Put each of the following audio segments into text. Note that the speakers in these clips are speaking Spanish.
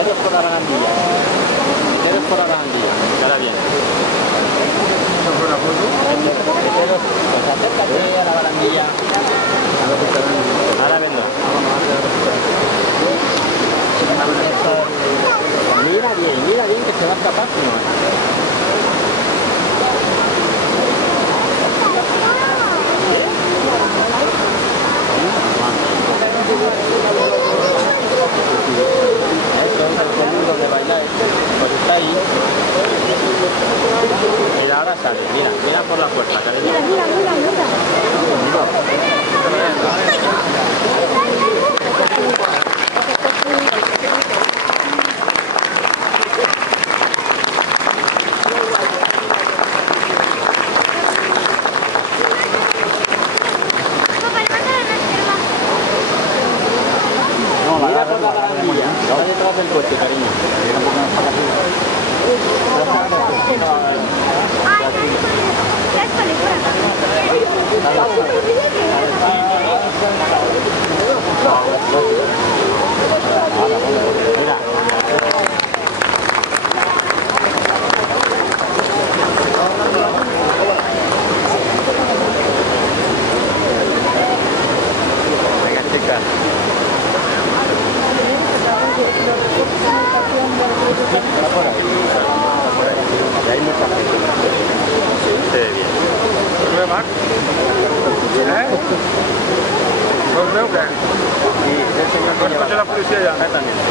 Meteros por la barandilla. Meteros por la barandilla. Que ahora viene. ¿Eso fue una foto? Meteros, pues acércate a la barandilla. Ahora vendrá. Mira bien que se va a escapar, si no. De bailar, pues está ahí. Mira, ahora sale, mira por la puerta, cariño. Mira por la barandilla, está detrás del coche, cariño. Venga, chicas. Está por ahí. Y hay mucha gente. Se ve bien. ¿No ve más? ¿No veo qué? Sí, es el señor que ¿No escucha la policía ya? Exactamente.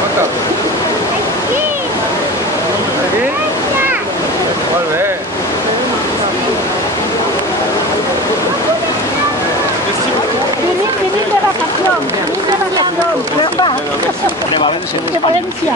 ¿Cuánto? ¿Aquí? Molt bé. Venid de vacacions, de Valencia.